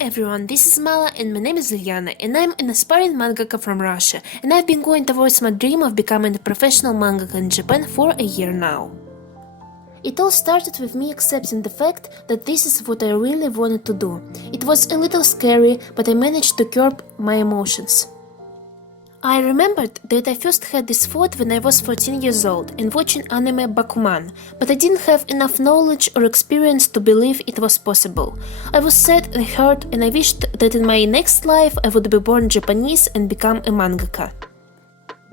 everyone, this is Malla and my name is Liana and I'm an aspiring mangaka from Russia and I've been going towards my dream of becoming a professional mangaka in Japan for a year now. It all started with me accepting the fact that this is what I really wanted to do. It was a little scary, but I managed to curb my emotions. I remembered that I first had this thought when I was 14 years old and watching anime Bakuman, but I didn't have enough knowledge or experience to believe it was possible. I was sad and hurt and I wished that in my next life I would be born Japanese and become a mangaka.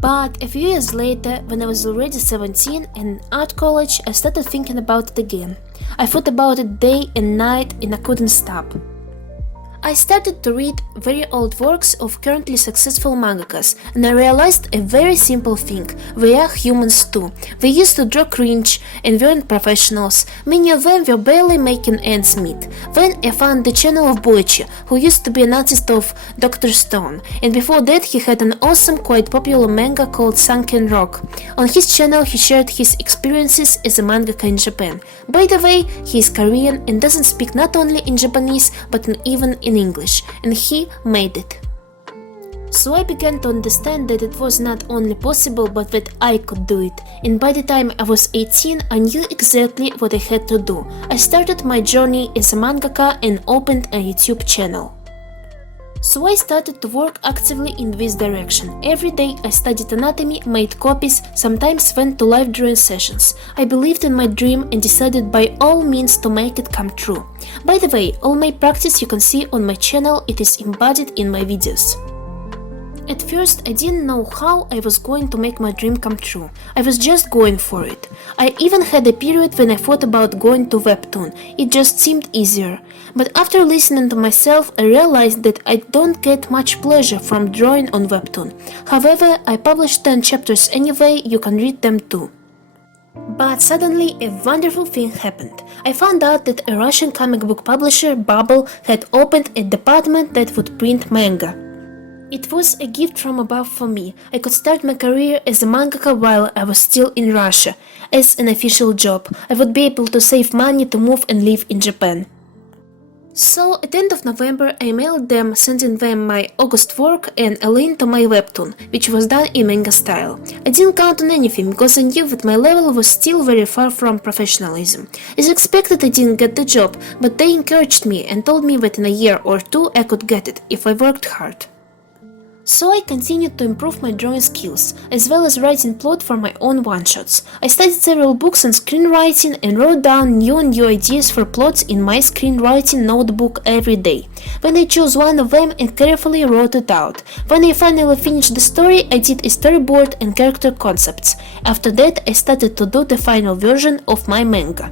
But a few years later, when I was already 17 and in art college, I started thinking about it again. I thought about it day and night and I couldn't stop. I started to read very old works of currently successful mangakas and I realized a very simple thing: we are humans too. We used to draw cringe and weren't professionals. Many of them were barely making ends meet. Then I found the channel of Boichi, who used to be an artist of Dr. Stone, and before that he had an awesome, quite popular manga called Sunken Rock. On his channel he shared his experiences as a mangaka in Japan. By the way, he is Korean and doesn't speak not only in Japanese but even in English, and he made it. So I began to understand that it was not only possible but that I could do it, and by the time I was 18 I knew exactly what I had to do. I started my journey as a mangaka and opened a YouTube channel. So I started to work actively in this direction. Every day I studied anatomy, made copies, sometimes went to live drawing sessions. I believed in my dream and decided by all means to make it come true. By the way, all my practice you can see on my channel, it is embodied in my videos. At first I didn't know how I was going to make my dream come true. I was just going for it. I even had a period when I thought about going to webtoon. It just seemed easier. But after listening to myself, I realized that I don't get much pleasure from drawing on webtoon. However, I published 10 chapters anyway, you can read them too. But suddenly a wonderful thing happened. I found out that a Russian comic book publisher, Bubble, had opened a department that would print manga. It was a gift from above for me. I could start my career as a mangaka while I was still in Russia. As an official job, I would be able to save money to move and live in Japan. So at the end of November I mailed them, sending them my August work and a link to my webtoon, which was done in manga style. I didn't count on anything because I knew that my level was still very far from professionalism. As expected, I didn't get the job, but they encouraged me and told me that in a year or two I could get it if I worked hard. So I continued to improve my drawing skills, as well as writing plot for my own one-shots. I studied several books on screenwriting and wrote down new ideas for plots in my screenwriting notebook every day. Then I chose one of them and carefully wrote it out. When I finally finished the story, I did a storyboard and character concepts. After that, I started to do the final version of my manga.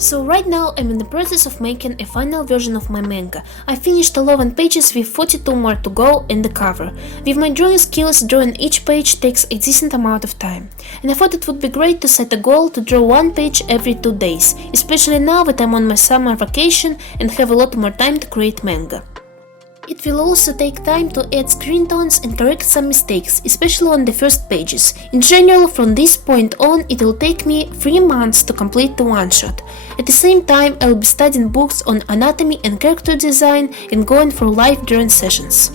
So right now I'm in the process of making a final version of my manga. I finished 11 pages with 42 more to go and the cover. With my drawing skills, drawing each page takes a decent amount of time. And I thought it would be great to set a goal to draw one page every 2 days, especially now that I'm on my summer vacation and have a lot more time to create manga. It will also take time to add screen tones and correct some mistakes, especially on the first pages. In general, from this point on, it will take me 3 months to complete the one-shot. At the same time, I'll be studying books on anatomy and character design and going for live drawing sessions.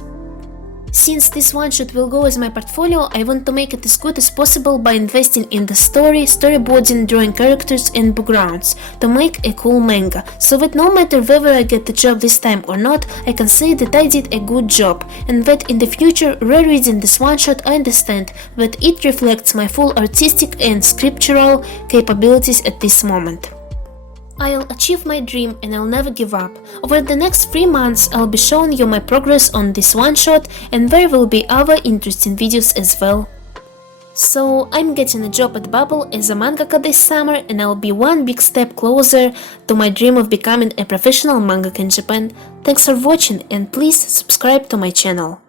Since this one-shot will go as my portfolio, I want to make it as good as possible by investing in the story, storyboarding, drawing characters and backgrounds to make a cool manga, so that no matter whether I get the job this time or not, I can say that I did a good job, and that in the future, rereading this one-shot, I understand that it reflects my full artistic and scriptural capabilities at this moment. I'll achieve my dream and I'll never give up. Over the next 3 months I'll be showing you my progress on this one-shot, and there will be other interesting videos as well. So I'm getting a job at Bubble as a mangaka this summer, and I'll be one big step closer to my dream of becoming a professional mangaka in Japan. Thanks for watching and please subscribe to my channel.